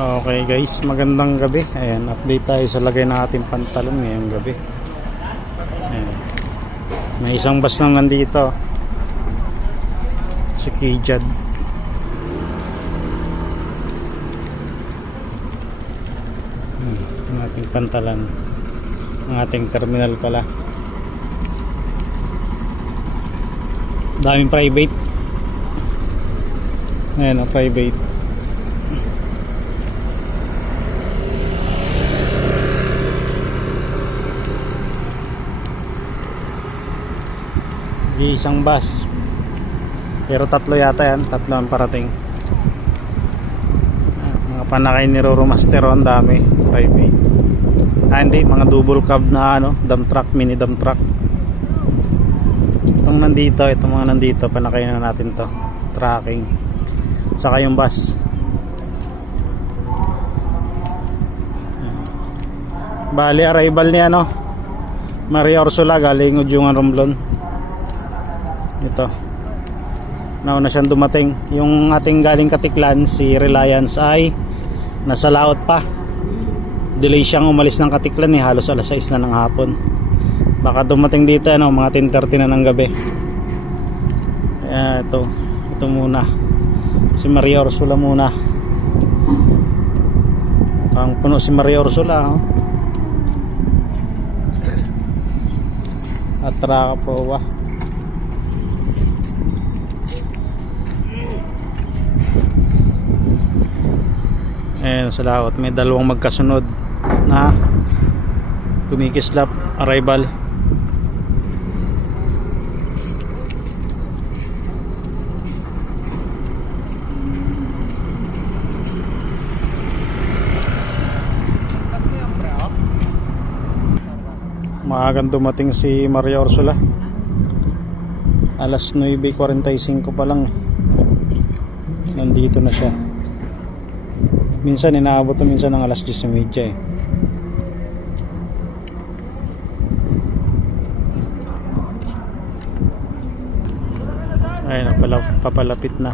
Okay guys, magandang gabi. Ayan, update tayo sa lagay ng ating pantalon ngayong gabi. Ayan. May isang bus nang nandito. Si Kijad. Ang ating pantalan. Ang ating terminal pala. Daming private. Ayan, private. Isang bus, pero tatlo yata yan, tatlo ang parating. Mga panakay ni Roro Master, ang dami, private. Hindi, mga double cab na dump truck, mini dump truck. Itong mga nandito, panakay na natin to, tracking. Saka yung bus. Bali, arrival ni Maria Ursula, galing Ujungan Romblon. Ito, nauna siyang dumating. Yung ating galing Katiklan, si Reliance, ay nasa laot pa. Delay siyang umalis ng Katiklan, halos alas 6 na ng hapon. Baka dumating dito mga 10:30 na ng gabi. Ito muna, si Maria Ursula muna. Ang puno si Maria Ursula, at Traka Proa. Ayan, sa laot may dalawang magkasunod na kumikislap arrival. Maagang dumating si Maria Ursula, alas 9:45 pa lang nandito na siya. Minsan inaabot to, minsan ng alas 10:30 Ayun, papalapit na.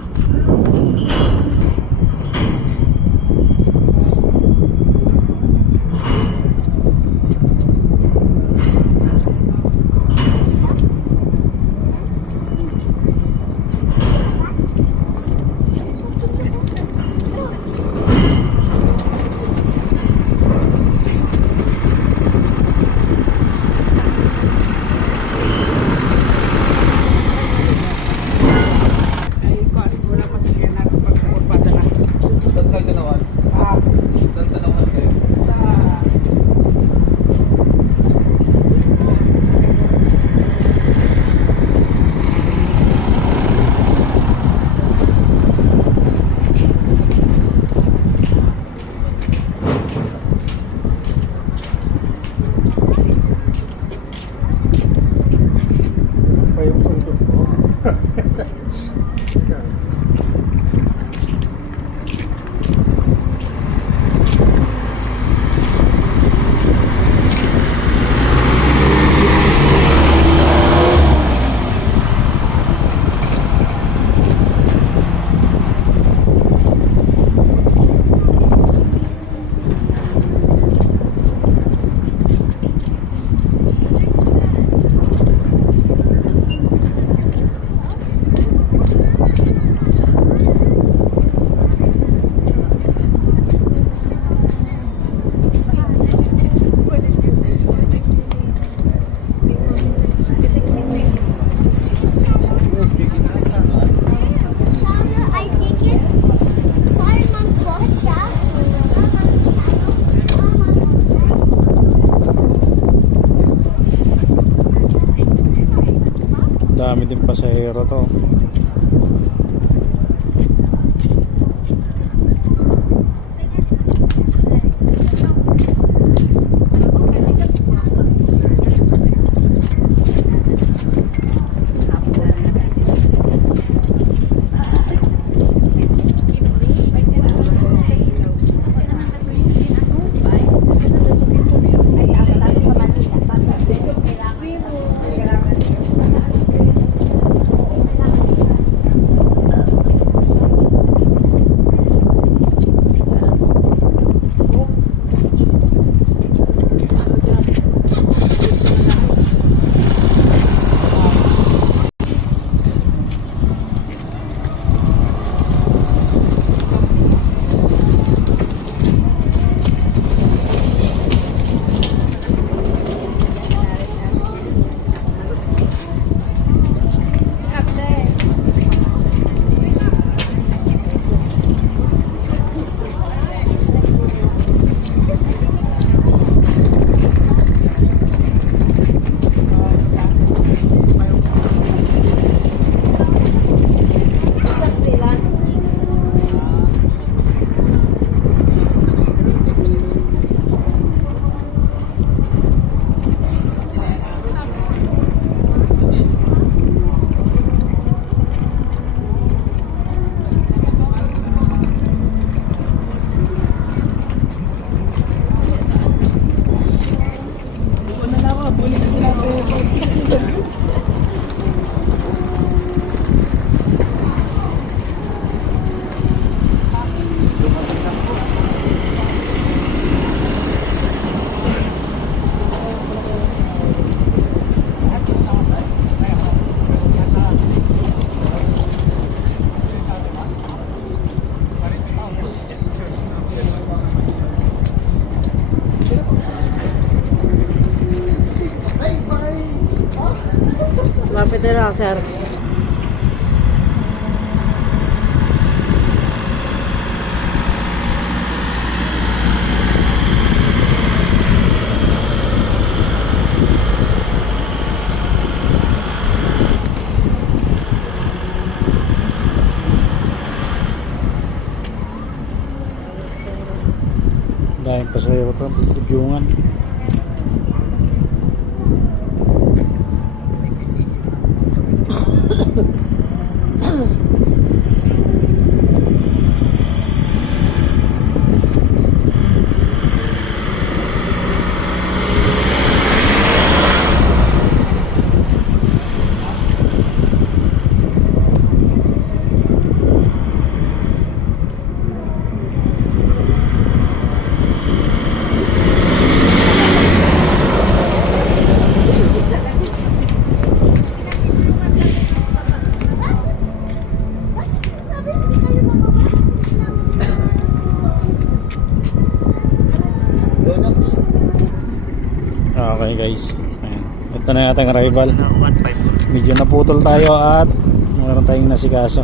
Dami din pasahero to. Malapit na lang, sir. Dahil pasahero pa, pagkudyungan. Okay guys, ayan. Ito na yung ating arrival. Medyo naputol tayo at meron tayong nasikaso.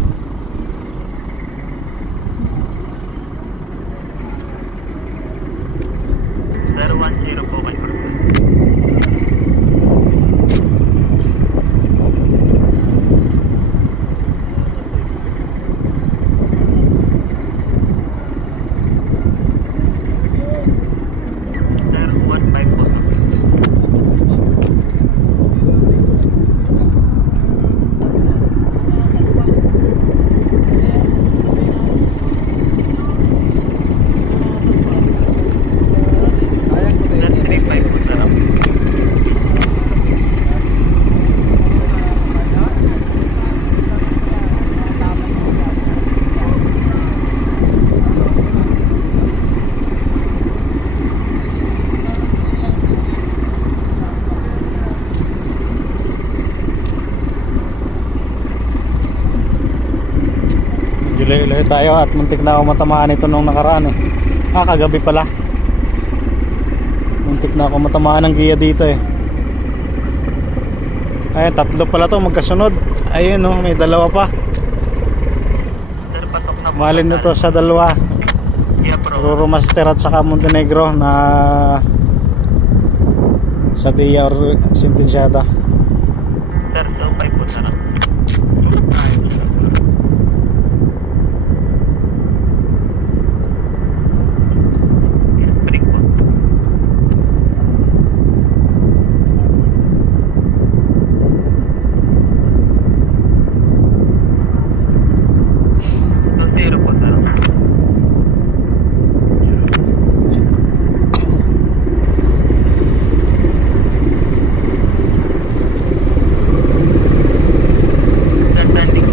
Sir, 10 po kayo. Sir, 15 po. Sir, 35 po, sir. Juloy-uloy tayo at muntik na ako matamaan ito nung nakaraan eh. Kagabi pala. Muntik na ako matamaan ng giya dito eh. Ayun, tatlo pala to magkasunod. Ayun oh, may dalawa pa. Sir, pasok na po. Malin nito sa dalawa. Yeah, bro. Roro Master at saka Montenegro na sa Dia or Sentenciada. Sir, 25 po, sir. Break po. So, 0 po, sir. Sir, pending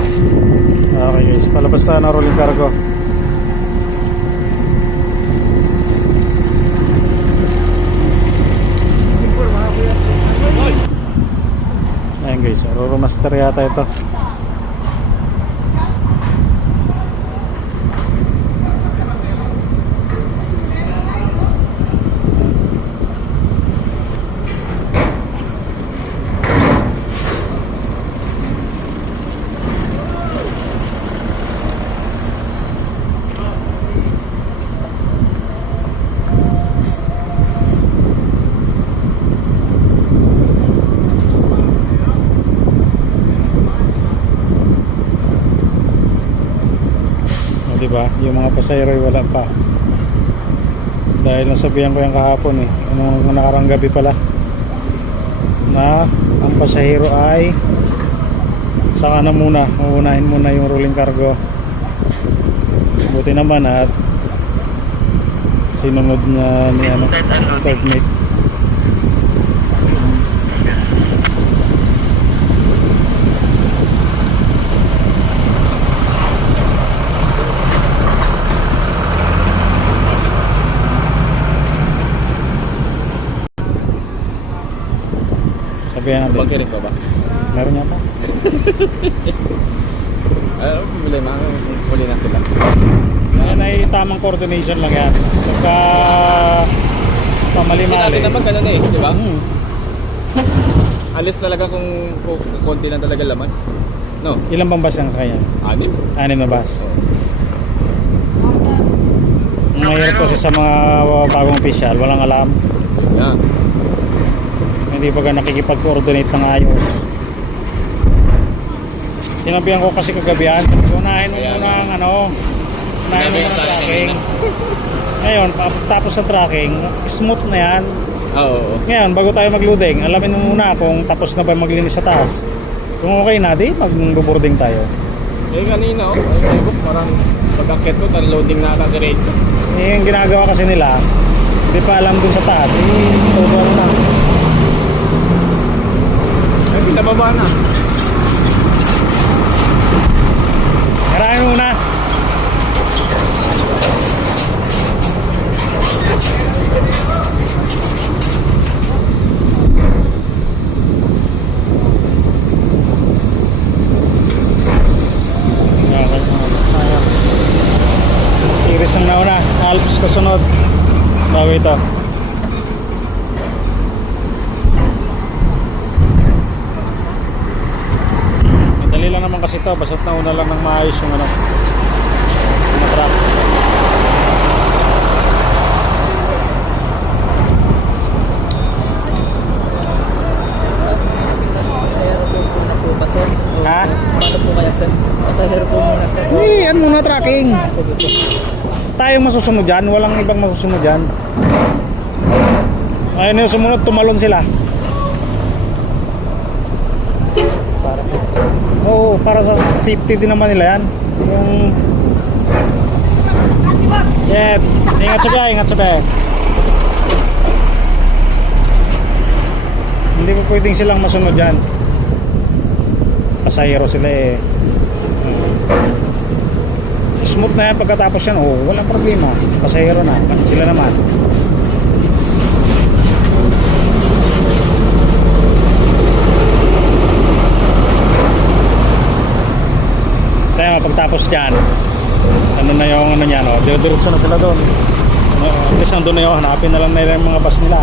Okay guys, palabas tayo ng rolling cargo. Ayan guys, Aurora Master yata ito. Diba? Yung mga pasahero ay wala pa. Dahil nasabihan ko yung kahapon nung nakarang gabi pala na ang pasahero ay saka na muna, uunahin muna yung rolling cargo. Buti naman at sinunod na ni third mate. Sabihan natin. Pagkirin ko ba? Meron yata. Problema. Huli na sila. Yan ay tamang coordination lang yan. Pagka pamali-mali. Sinabi naman ganun di ba? Hmm. Alis talaga kung konti lang talaga laman. No? Ilang bang bus ang kaya? 6? 6 na bus. Ang mahirap kasi sa mga bagong opisyal, walang alam. Yeah. Hindi ba nakikipag-coordinate ng ayos. Sinabihan ko kasi kagabihan, unahin mo muna ang unahin mo muna ang tracking. Ngayon, tapos sa tracking, smooth na yan. Oo. Ngayon, bago tayo mag-loading, alamin mo muna kung tapos na ba maglinis sa taas. Kung okay na, di mag-boarding tayo. Kanina parang pag-akit ko, loading na diretso. Yung ginagawa kasi nila, hindi pa alam dun sa taas, over na. Kita baba na. Karahin muna. Series ang nauna, Alps kasunod. Bago ito. Madali lang naman kasi ito, basta't nauna lang ng maayos yung yung truck. Ha? Paano po kaya sir? Pasahero po muna sir. Hindi, ano muna tracking. Tayo masusunod dyan, walang ibang masusunod dyan. Ayun yung sumunod, tumalon sila. Oo, para sa safety din naman nila yan. Yung... Yeah, ingat siya, ingat siya. Hindi pa pwedeng silang masunod dyan. Pasahero sila smooth na yan pagkatapos yan, walang problema. Pasahero na, sila naman. Kaya pagtapos dyan, ano na yung niya, diretso na sila doon. At least nandun na yung hanapin na lang nila yung mga bus nila.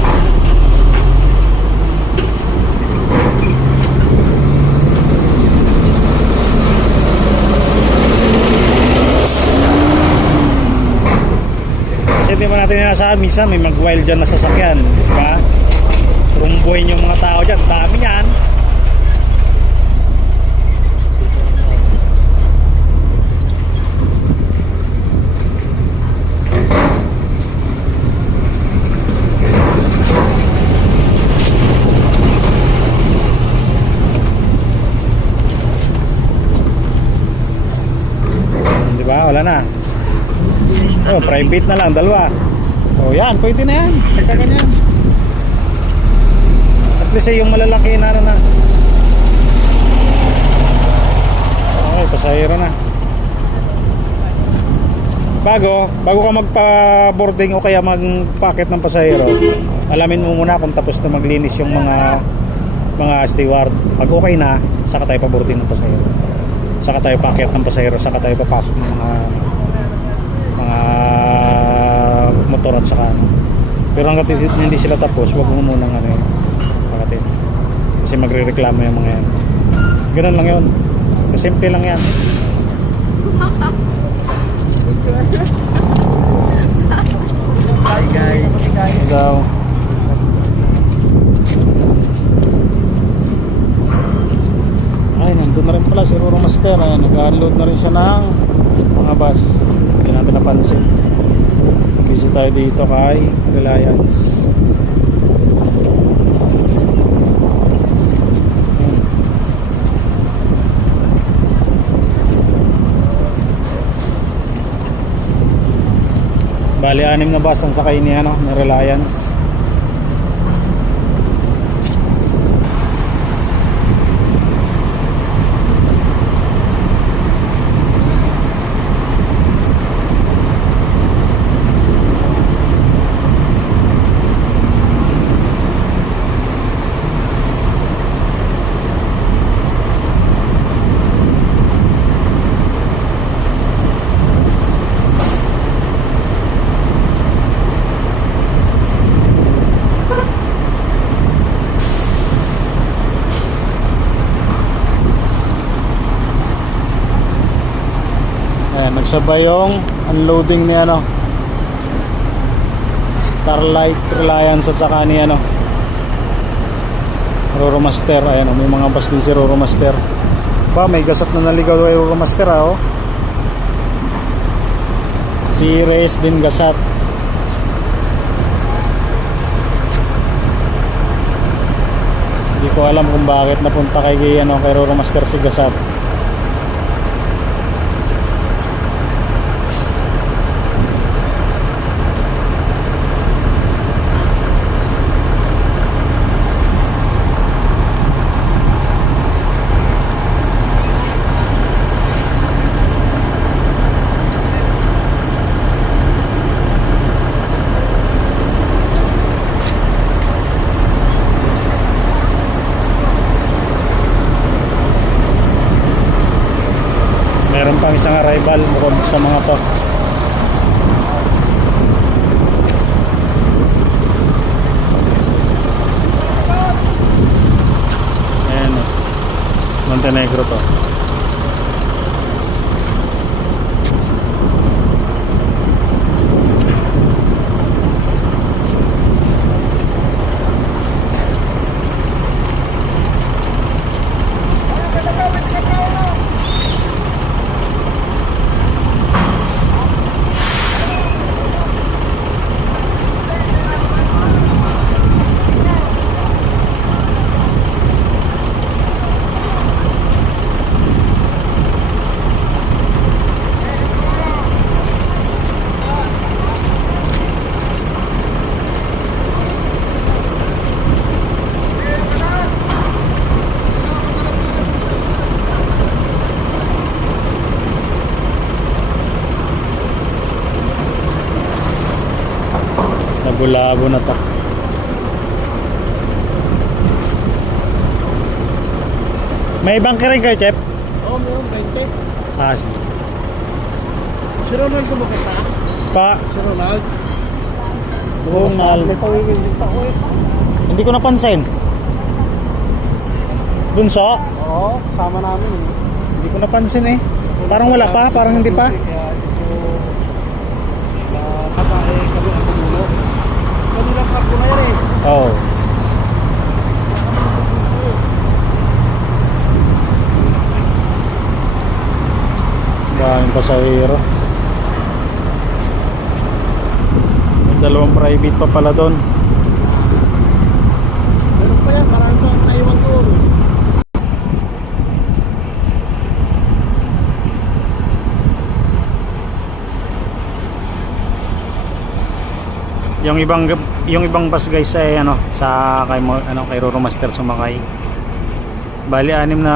Kasi di ba natin inasahan, minsan may mag-wild dyan na sasakyan, diba? Rumbuhin yung mga tao dyan, dami yan. Wala na. Private na lang, dalawa. Yan, pwede na yan. Pagkaganyan. At least yung malalaki na. Okay, pasahero na. Bago ka magpa-boarding o kaya magpacket ng pasahero, alamin mo muna kung tapos na maglinis yung mga steward. Pag okay na, saka tayo pa-boarding ng pasahero. Saka tayo packet ng pasahero, saka tayo papasok ng mga motor at saka ano. Pero hanggat hindi sila tapos, wag mo munang ano yun, pakatin. Kasi magre-reklamo yung mga yan. Ganun lang yun. Simple lang yan. Hi guys. Daw. Ay, nandun na rin pala si Roro Master. Ayan, nag-unload na rin siya ng mga bus. Hindi natin napansin. Busy tayo dito kay Reliance. Bali, 6 na bus ang sakay ni Reliance. Ayan, nagsabay yung unloading ni Starlight Reliance at saka ni Roro Master. Ayan, may mga bus din si Roro Master. May gasat na naligaw kay Roro Master Si Reyes din gasat. Hindi ko alam kung bakit napunta kay Roro Master si gasat. Meron pang isang arrival bukod sa mga to. Ayan, Montenegro to. Nagulabo na to. May bangke rin kayo, Chef? Oo, meron 20. Sige. Si Ronald kumakita? Pa? Si Ronald? Ronald. May pawingin din pa ko eh. Hindi ko napansin. Bunso? Oo, kasama namin eh. Hindi ko napansin eh. Parang wala pa, parang hindi pa. Kaya dito babae kami ang tumulo. Kanilang kargo na yan eh. Oo. Daming pasahero. May 2 private pa pala doon. Meron pa yan, marami pa ang naiwan doon. Yung ibang bus guys ay sa kay Roro Master sumakay. Bali 6 na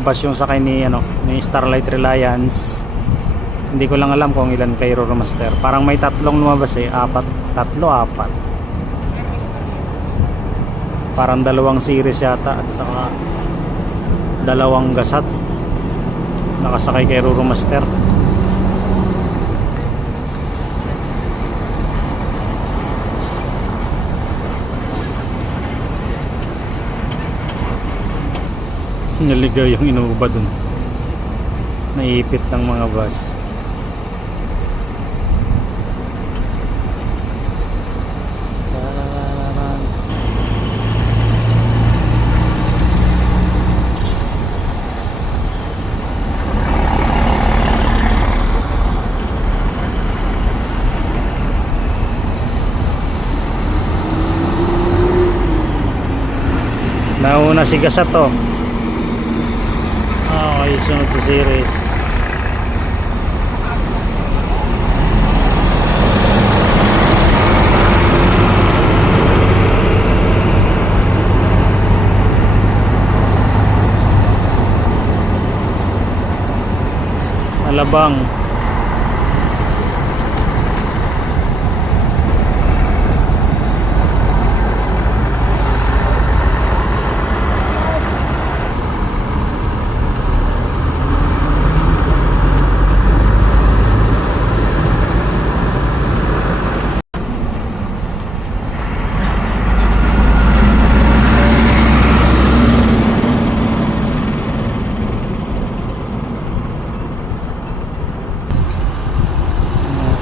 bus yung sakay ni ni Starlight Reliance. Hindi ko lang alam kung ilan kay Roro Master. Parang may 3 lumabas eh, 4. Parang 2 series yata at saka 2 gasat nakasakay kay Roro Master. Naligaw yung inuuba dun, naipit ng mga bus. Nauna si Gasat to. Okay, sunod sa series. Alabang.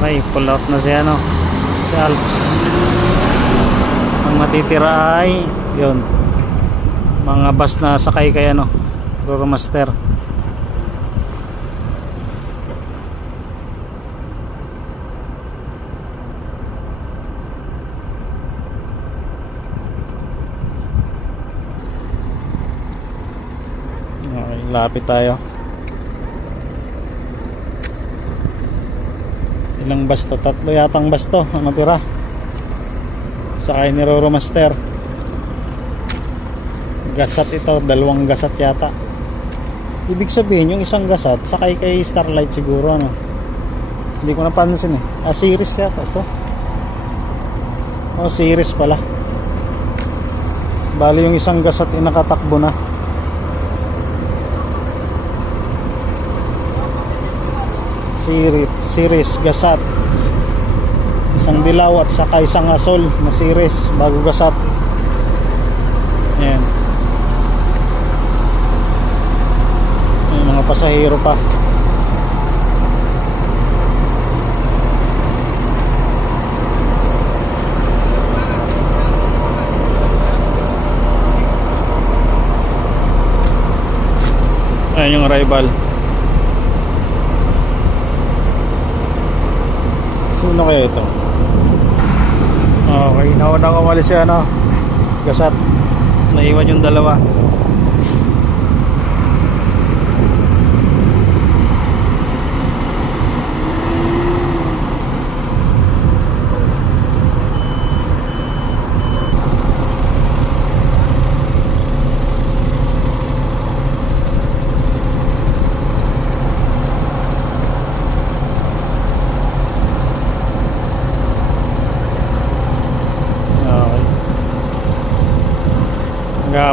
Okay, pull out na si si Alps. Ang matitira ay yun, mga bus na sakay kay Roro Master. Okay, lapit tayo. Ilang bus to? 3 yatang bus to ang natira sakay ni Roro Master. Gasat ito, 2 gasat yata. Ibig sabihin yung isang gasat sakay kay Starlight siguro hindi ko napansin eh. Series yata ito. Series pala. Bali yung isang gasat nakatakbo na. Series gasat, isang dilaw at saka isang asol na series bago gasat. Ayan, may mga pasahero pa. Ayan yung arrival. Sino kaya ito? Okay, nauna ko umalis siya gasat. Naiwan yung 2.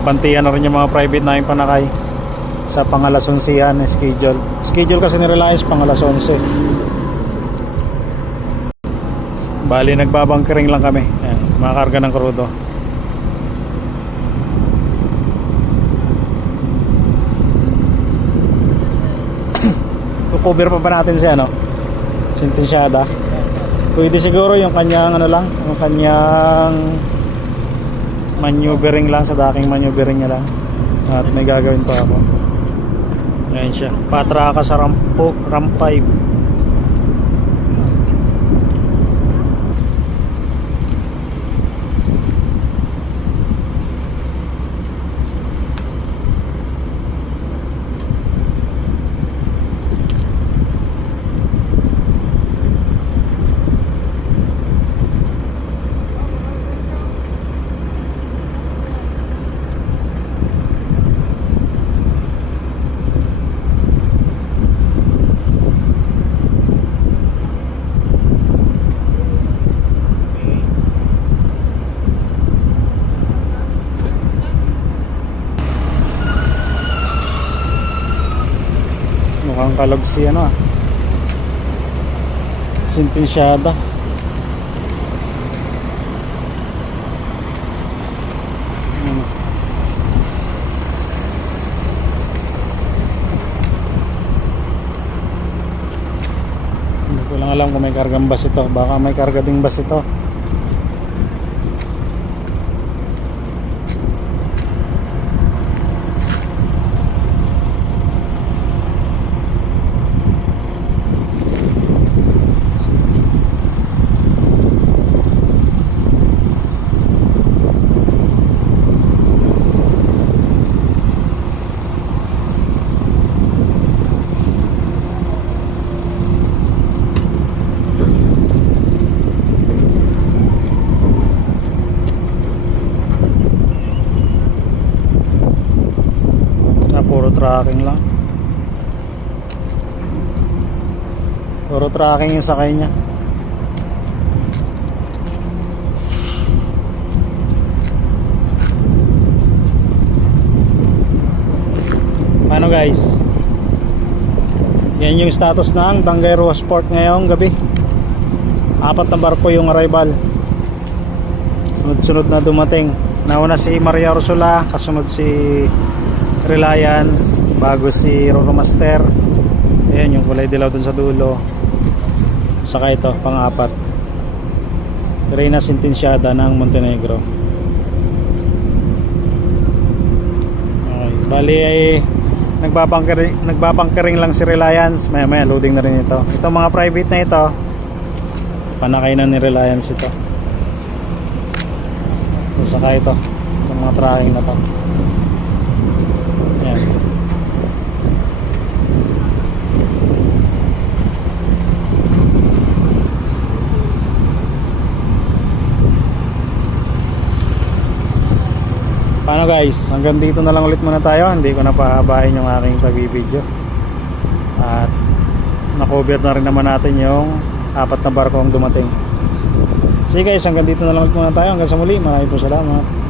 Bantiyan na rin yung mga private na yung panakay sa pang-alas 11 yan schedule kasi ni Reliance pang-alas 11. Bali nagbabunkering lang kami. Ayan, mga karga ng crudo. Cover pa ba natin siya sentensyada? Pwede siguro yung kanyang yung kanyang maneuvering lang, sa daking maneuvering niya lang. At may gagawin pa ako. Ayan siya, patraka sa ramp 5. Mukhang kalog si ano ah. Sentensyada. Ano? Hindi ko lang alam kung may kargang bus ito. Baka may karga ding bus ito. Puro tracking lang. Puro tracking yung sakay niya. Ano guys? Yan yung status ng Dangay Roas Port ngayong gabi. 4 na barko yung arrival. Sunod-sunod na dumating. Nauna si Maria Ursula, kasunod si Reliance, bago si Roro Master. Ayan yung kulay dilaw dun sa dulo. Saka ito, pang-4, Reina Sentensyada ng Montenegro. Okay, bali ay nagbabankering lang si Reliance. Maya loading na rin ito. Itong mga private na ito, panakay na ni Reliance ito. So, saka ito, itong mga tracking na to. Ayan. Paano guys, hanggang dito na lang ulit muna tayo. Hindi ko na pahabahin yung aking pagbibideo. At na-cover na rin naman natin yung 4 na barko ang dumating. Sige guys, hanggang dito na lang ulit muna tayo. Hanggang sa muli, maraming po salamat.